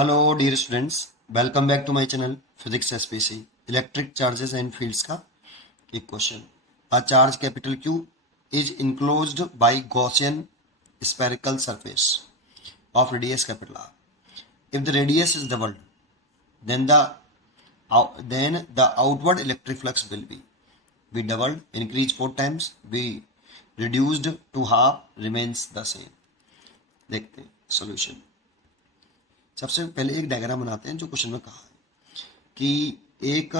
Hello dear students, welcome back to my channel physics SPC. Electric charges and fields का एक question. A charge capital Q is enclosed by Gaussian spherical surface of radius capital R. If the radius is doubled, then the outward electric flux will be doubled, increase 4 times, be reduced to half, remains the same. देखते हैं solution. सबसे पहले एक diagram बनाते हैं जो question में कहा है कि एक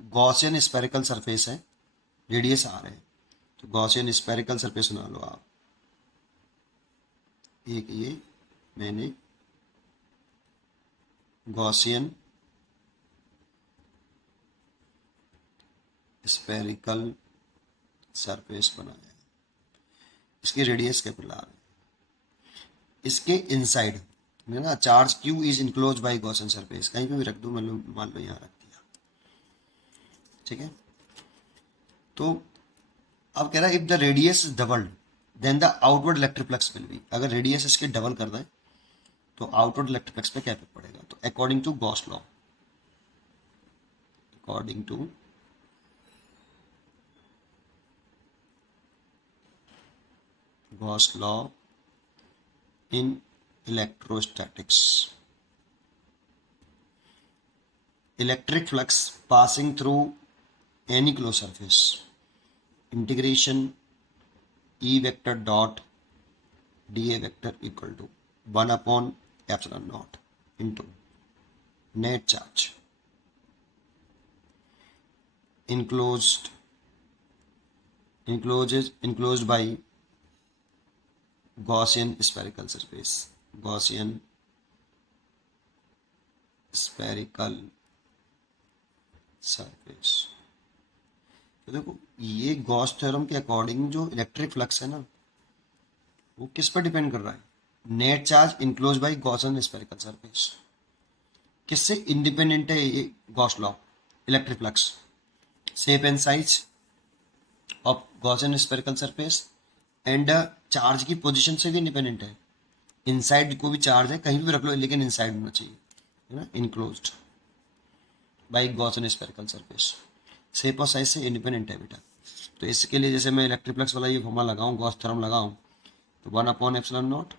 गॉसियन स्पेरिकल सरफेस है, रेडियस आर है। तो गॉसियन स्पेरिकल सरफेस बना लो आप। एक ये मैंने गॉसियन स्पेरिकल सरफेस बनाया, इसकी रेडियस कैपिटल आर है। इसके इनसाइड है ना, charge Q is enclose by Gaussian surface. कहीं पे भी रख दो, मान लो यहाँ रख दिया, ठीक है। तो अब कह रहा है if the radius is doubled then the outward electric flux will be. अगर रेडियस इसके डबल कर दें तो आउटवर्ड इलेक्ट्रिक फ्लक्स पे क्या इफेक्ट पड़ेगा। तो according to Gauss law, according to Gauss law in electrostatics, electric flux passing through any close surface, integration E vector dot D A vector equal to 1/epsilon naught into net charge enclosed by Gaussian spherical surface, Gaussian spherical surface। तो देखो ये Gauss theorem के according जो electric flux है ना, वो किस पर डिपेंड कर रहा है। Net charge enclose by Gaussian spherical surface. किससे इंडिपेंडेंट है ये Gauss law. Electric flux, shape and size of Gaussian spherical surface and charge की पोजीशन से भी इंडिपेंडेंट है। इनसाइड को भी चार्ज है, कहीं भी रख लो, लेकिन इनसाइड होना चाहिए, है ना। Enclosed by Gaussian spherical surface, shape और साइज से इंडिपेंडेंट है बेटा। तो इसके लिए जैसे मैं इलेक्ट्रिक फ्लक्स वाला ये फॉर्मूला लगाऊं, गॉस थ्योरम लगाऊं, तो 1/epsilon naught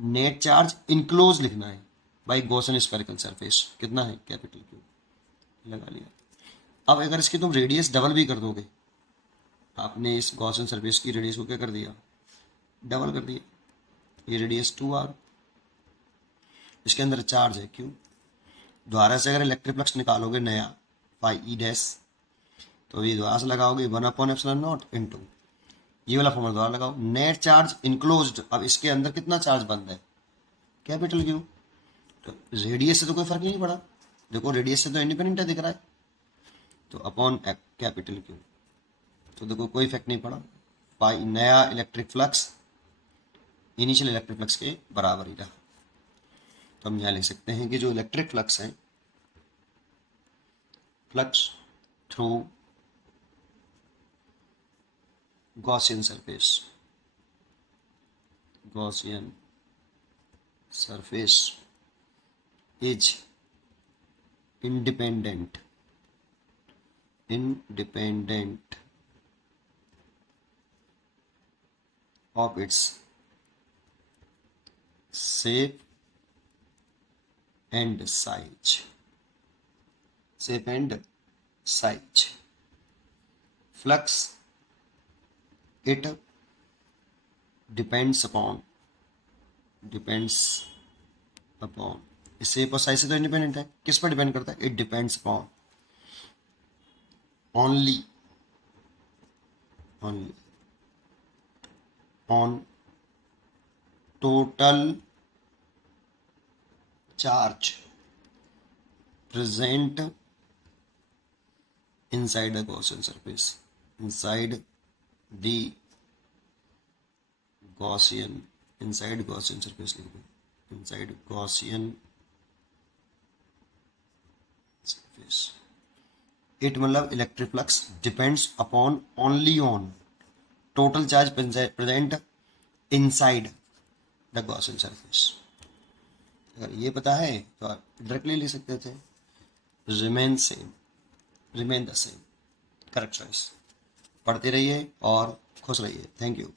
net charge enclose लिखना है बाय गॉसियन स्फेरिकल सरफेस। कितना है, कैपिटल क्यू लगा लिया। अब अगर इसकी तुम रेडियस डबल भी कर दोगे, आपने इस गॉसियन सरफेस की रेडियस को क्या कर दिया, डबल कर दिया। ये रेडियस 2r, इसके अंदर चार्ज है क्यू। द्वारा से अगर इलेक्ट्रिक फ्लक्स निकालोगे नया फाई ई डैश, तो ये द्वारा से लगाओगे 1/epsilon naught इंटू ये वाला फॉर्मूला द्वारा लगाओ, नेट चार्ज इनक्लोज्ड। अब इसके अंदर कितना चार्ज बंद है, कैपिटल क्यू। तो रेडियस से तो कोई फर्क ही नहीं पड़ा, देखो रेडियस से तो इंडिपेंडेंट है दिख रहा है, तो अपॉन कैपिटल क्यू। तो देखो कोई इफेक्ट नहीं पड़ा, पाई नया electric flux initial electric flux के बराबर ही रहा। तो हम यहाँ लिख सकते हैं कि जो इलेक्ट्रिक फ्लक्स है, flux through Gaussian surface, Gaussian surface is independent of its shape and size, shape and size। flux it depends upon shape और साइज से तो इंडिपेंडेंट है, किस पर डिपेंड करता है, it depends upon only on total charge present inside a Gaussian surface, inside Gaussian surface लिख दो, inside Gaussian surface। इट मतलब electric flux depends upon only on total charge present inside the Gaussian surface. अगर ये पता है तो आप directly लिख सकते थे remain same, remain the same, correct choice. पढ़ते रहिए और खुश रहिए। Thank you.